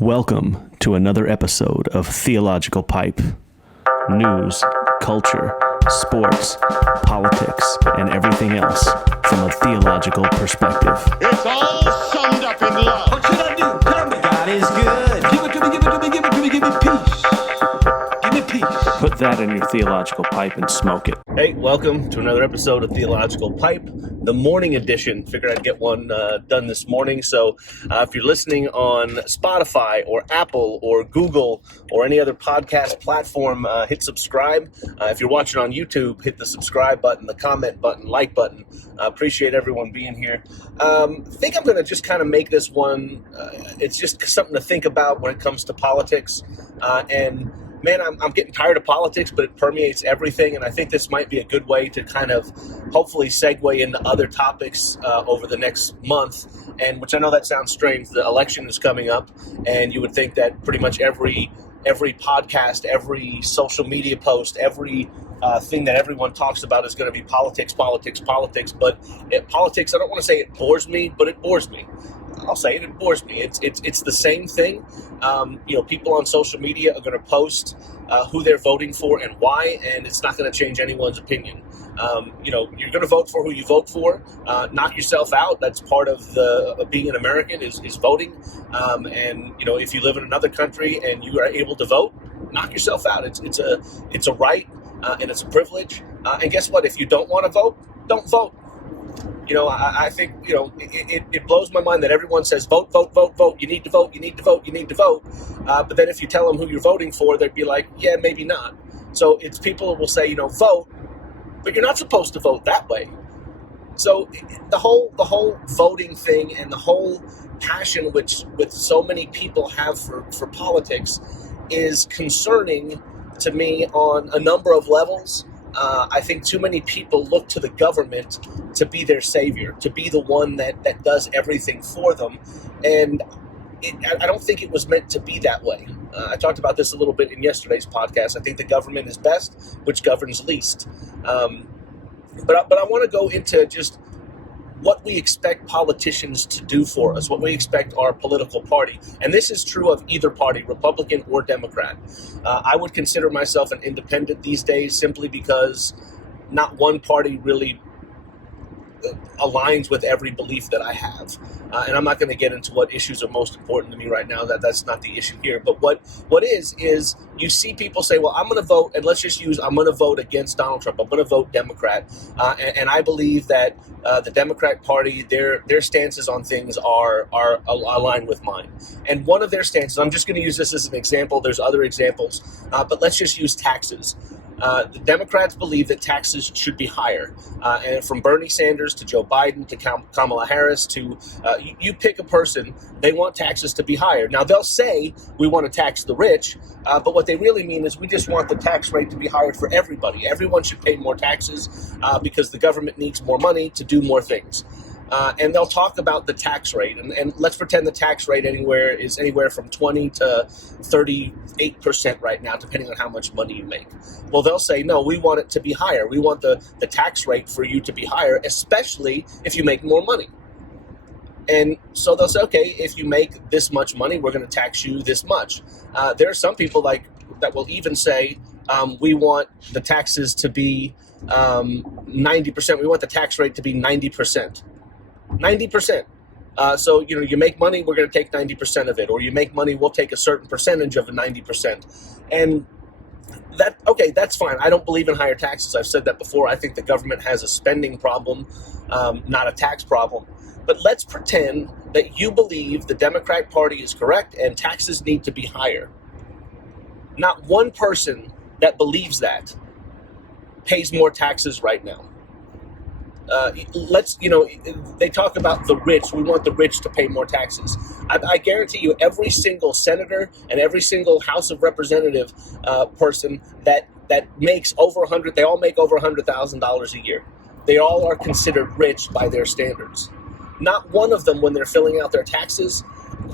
Welcome to another episode of Theological Pipe. News, culture, sports, politics, and everything else from a theological perspective. It's all summed up in love. What should I do? Tell me. God is good. Give it to me, give it to me, give it to me, give me peace. Give me peace. Put that in your theological pipe and smoke it. Hey, welcome to another episode of Theological Pipe, the morning edition. Figured I'd get one done this morning. So if you're listening on Spotify or Apple or Google or any other podcast platform, hit subscribe. If you're watching on YouTube, hit the subscribe button, the comment button, like button. Appreciate everyone being here. I think I'm going to just kind of make this one, it's just something to think about when it comes to politics. Man, I'm getting tired of politics, but it permeates everything, and I think this might be a good way to kind of hopefully segue into other topics over the next month, and which I know that sounds strange. The election is coming up, and you would think that pretty much every podcast, every social media post, every thing that everyone talks about is going to be politics, but politics, I don't want to say it bores me, but it bores me. I'll say it bores me. It's the same thing. People on social media are going to post who they're voting for and why, and it's not going to change anyone's opinion. You're going to vote for who you vote for. Knock yourself out. That's part of being an American is voting. If you live in another country and you are able to vote, knock yourself out. It's a right and it's a privilege. And guess what? If you don't want to vote, don't vote. I think, it blows my mind that everyone says vote, vote, vote, vote. You need to vote, you need to vote, you need to vote. But then if you tell them who you're voting for, they'd be like, yeah, maybe not. So it's people who will say, vote, but you're not supposed to vote that way. So the whole voting thing and the whole passion which so many people have for politics is concerning to me on a number of levels. I think too many people look to the government to be their savior, to be the one that does everything for them. And I don't think it was meant to be that way. I talked about this a little bit in yesterday's podcast. I think the government is best, which governs least. But I want to go into just what we expect politicians to do for us, what we expect our political party. And this is true of either party, Republican or Democrat. I would consider myself an independent these days simply because not one party really aligns with every belief that I have. And I'm not going to get into what issues are most important to me right now. That's not the issue here. But what is you see people say, well, I'm going to vote, and I'm going to vote against Donald Trump. I'm going to vote Democrat. And I believe that the Democrat Party, their stances on things are aligned with mine. And one of their stances, I'm just going to use this as an example. There's other examples, but let's just use taxes. The Democrats believe that taxes should be higher. And from Bernie Sanders to Joe Biden to Kamala Harris to you pick a person, they want taxes to be higher. Now, they'll say we want to tax the rich, but what they really mean is we just want the tax rate to be higher for everybody. Everyone should pay more taxes because the government needs more money to do more things. And they'll talk about the tax rate, and let's pretend the tax rate is anywhere from 20 to 38% right now, depending on how much money you make. Well, they'll say, no, we want it to be higher. We want the tax rate for you to be higher, especially if you make more money. And so they'll say, okay, if you make this much money, we're going to tax you this much. There are some people that will even say, we want the taxes to be 90%. We want the tax rate to be 90%. 90%. So, you make money, we're going to take 90% of it. Or you make money, we'll take a certain percentage of the 90%. And that's fine. I don't believe in higher taxes. I've said that before. I think the government has a spending problem, not a tax problem. But let's pretend that you believe the Democrat Party is correct and taxes need to be higher. Not one person that believes that pays more taxes right now. They talk about the rich. We want the rich to pay more taxes. I guarantee you every single senator and every single House of Representative person that makes over they all make over $100,000 a year. They all are considered rich by their standards. Not one of them, when they're filling out their taxes,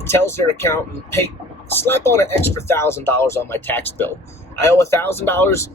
tells their accountant, hey, slap on an extra $1,000 on my tax bill. I owe $1,000.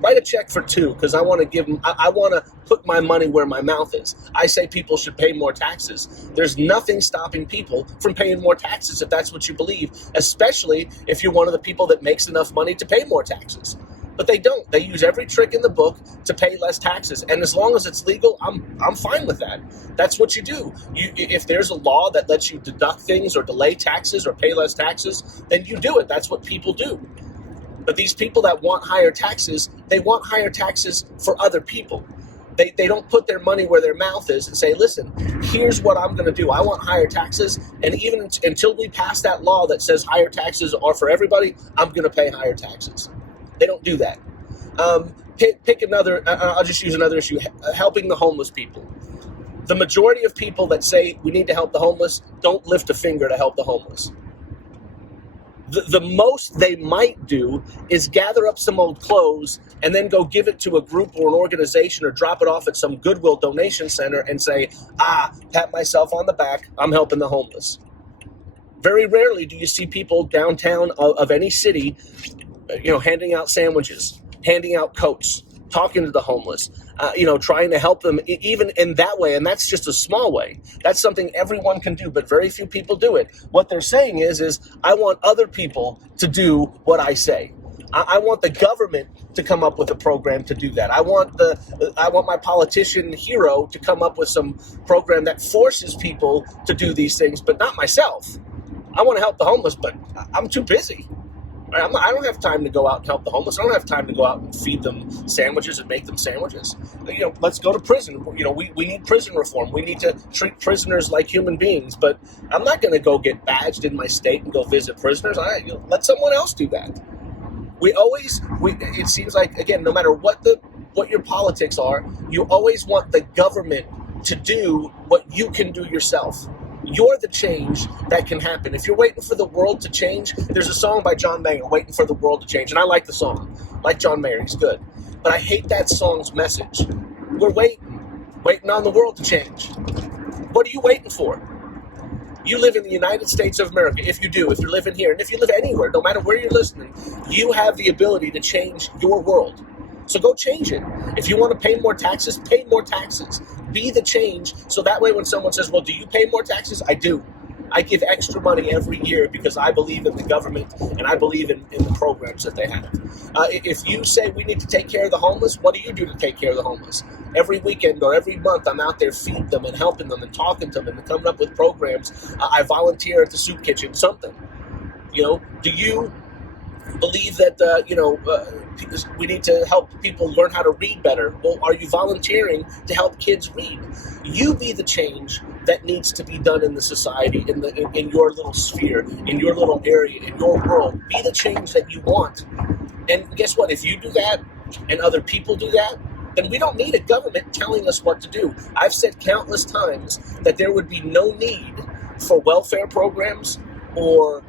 Write a check for 2 because I want to give them, I want to put my money where my mouth is. I say people should pay more taxes. There's nothing stopping people from paying more taxes if that's what you believe, especially if you're one of the people that makes enough money to pay more taxes. But they don't. They use every trick in the book to pay less taxes. And as long as it's legal, I'm fine with that. That's what you do. If there's a law that lets you deduct things or delay taxes or pay less taxes, then you do it. That's what people do. But these people that want higher taxes, they want higher taxes for other people. They don't put their money where their mouth is and say, listen, here's what I'm going to do. I want higher taxes. And even until we pass that law that says higher taxes are for everybody, I'm going to pay higher taxes. They don't do that. Pick another, I'll just use another issue, helping the homeless people. The majority of people that say we need to help the homeless don't lift a finger to help the homeless. The most they might do is gather up some old clothes and then go give it to a group or an organization or drop it off at some Goodwill donation center and say, pat myself on the back, I'm helping the homeless. Very rarely do you see people downtown of any city, handing out sandwiches, handing out coats, talking to the homeless, trying to help them even in that way. And that's just a small way. That's something everyone can do, but very few people do it. What they're saying is I want other people to do what I say. I want the government to come up with a program to do that. I want my politician hero to come up with some program that forces people to do these things, but not myself. I want to help the homeless, but I'm too busy. I don't have time to go out and help the homeless. I don't have time to go out and feed them sandwiches and make them sandwiches. Let's go to prison. We need prison reform. We need to treat prisoners like human beings. But I'm not going to go get badged in my state and go visit prisoners. Let someone else do that. It seems like, again, no matter what your politics are, you always want the government to do what you can do yourself. You're the change that can happen. If you're waiting for the world to change, there's a song by John Mayer, Waiting for the World to Change, and I like the song. I like John Mayer, he's good. But I hate that song's message. We're waiting on the world to change. What are you waiting for? You live in the United States of America, if you're living here, and if you live anywhere, no matter where you're listening, you have the ability to change your world. So go change it. If you want to pay more taxes, pay more taxes. Be the change, so that way when someone says, well, do you pay more taxes? I do. I give extra money every year because I believe in the government and I believe in the programs that they have. If you say we need to take care of the homeless, what do you do to take care of the homeless? Every weekend or every month, I'm out there feeding them and helping them and talking to them and coming up with programs. I volunteer at the soup kitchen, something. Do you believe that, we need to help people learn how to read better? Well, are you volunteering to help kids read? You be the change that needs to be done in the society, in your little sphere, in your little area, in your world. Be the change that you want. And guess what? If you do that and other people do that, then we don't need a government telling us what to do. I've said countless times that there would be no need for welfare programs or,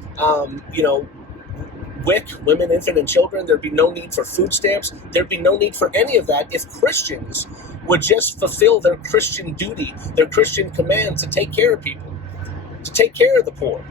WIC, women, infant, and children. There'd be no need for food stamps. There'd be no need for any of that if Christians would just fulfill their Christian duty, their Christian command to take care of people, to take care of the poor,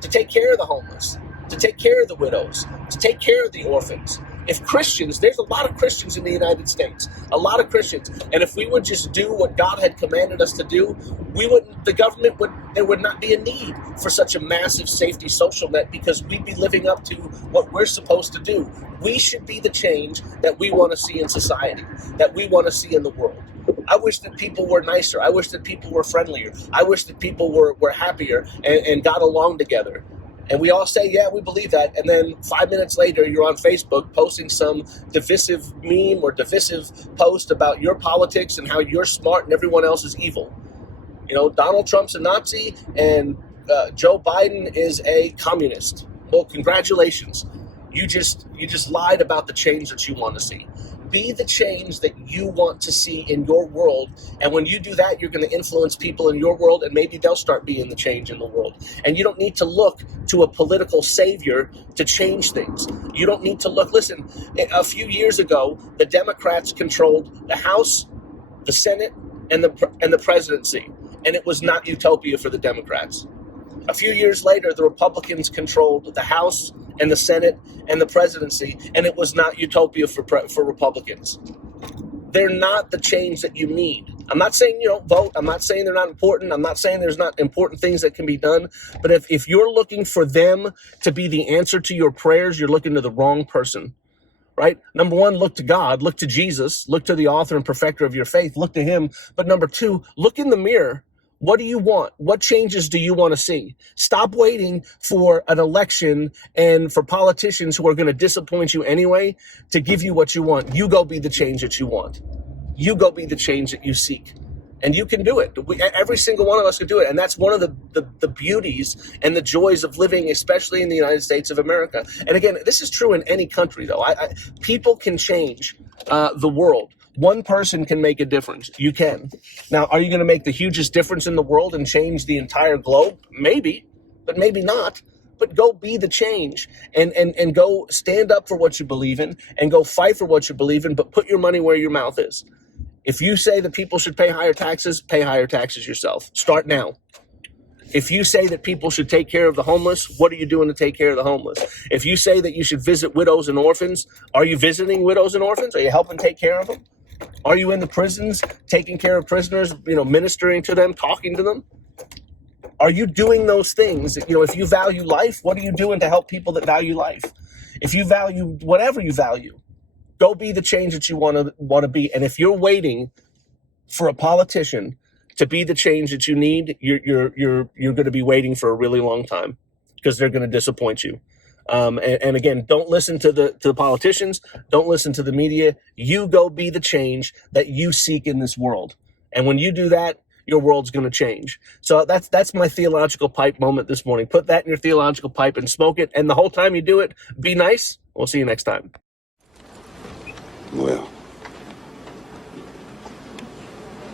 to take care of the homeless, to take care of the widows, to take care of the orphans. If Christians, there's a lot of Christians in the United States, a lot of Christians, and if we would just do what God had commanded us to do, there would not be a need for such a massive safety social net because we'd be living up to what we're supposed to do. We should be the change that we want to see in society, that we want to see in the world. I wish that people were nicer. I wish that people were friendlier. I wish that people were happier and got along together. And we all say, yeah, we believe that. And then 5 minutes later, you're on Facebook posting some divisive meme or divisive post about your politics and how you're smart and everyone else is evil. Donald Trump's a Nazi and Joe Biden is a communist. Well, congratulations. You just lied about the change that you want to see. Be the change that you want to see in your world. And when you do that, you're going to influence people in your world, and maybe they'll start being the change in the world. And you don't need to look to a political savior to change things. You don't need to look. Listen, a few years ago, the Democrats controlled the House, the Senate, and the presidency. And it was not utopia for the Democrats. A few years later, the Republicans controlled the House and the Senate and the presidency, and it was not utopia for Republicans. They're not the change that you need. I'm not saying you don't vote. I'm not saying they're not important. I'm not saying there's not important things that can be done. But if you're looking for them to be the answer to your prayers, you're looking to the wrong person, right? Number one, look to God, look to Jesus, look to the author and perfecter of your faith, look to him. But number two, look in the mirror. What do you want? What changes do you want to see? Stop waiting for an election and for politicians who are going to disappoint you anyway to give you what you want. You go be the change that you want. You go be the change that you seek. And you can do it. Every single one of us can do it. And that's one of the beauties and the joys of living, especially in the United States of America. And again, this is true in any country, though. People can change the world. One person can make a difference. You can. Now, are you going to make the hugest difference in the world and change the entire globe? Maybe, but maybe not. But go be the change and go stand up for what you believe in and go fight for what you believe in, but put your money where your mouth is. If you say that people should pay higher taxes yourself. Start now. If you say that people should take care of the homeless, what are you doing to take care of the homeless? If you say that you should visit widows and orphans, are you visiting widows and orphans? Are you helping take care of them? Are you in the prisons, taking care of prisoners, ministering to them, talking to them? Are you doing those things? If you value life, what are you doing to help people that value life? If you value whatever you value, go be the change that you want to be. And if you're waiting for a politician to be the change that you need, you're going to be waiting for a really long time because they're going to disappoint you. And again, don't listen to the politicians. Don't listen to the media. You go be the change that you seek in this world. And when you do that, your world's going to change. So that's my theological pipe moment this morning. Put that in your theological pipe and smoke it. And the whole time you do it, be nice. We'll see you next time. Well,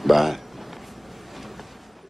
bye.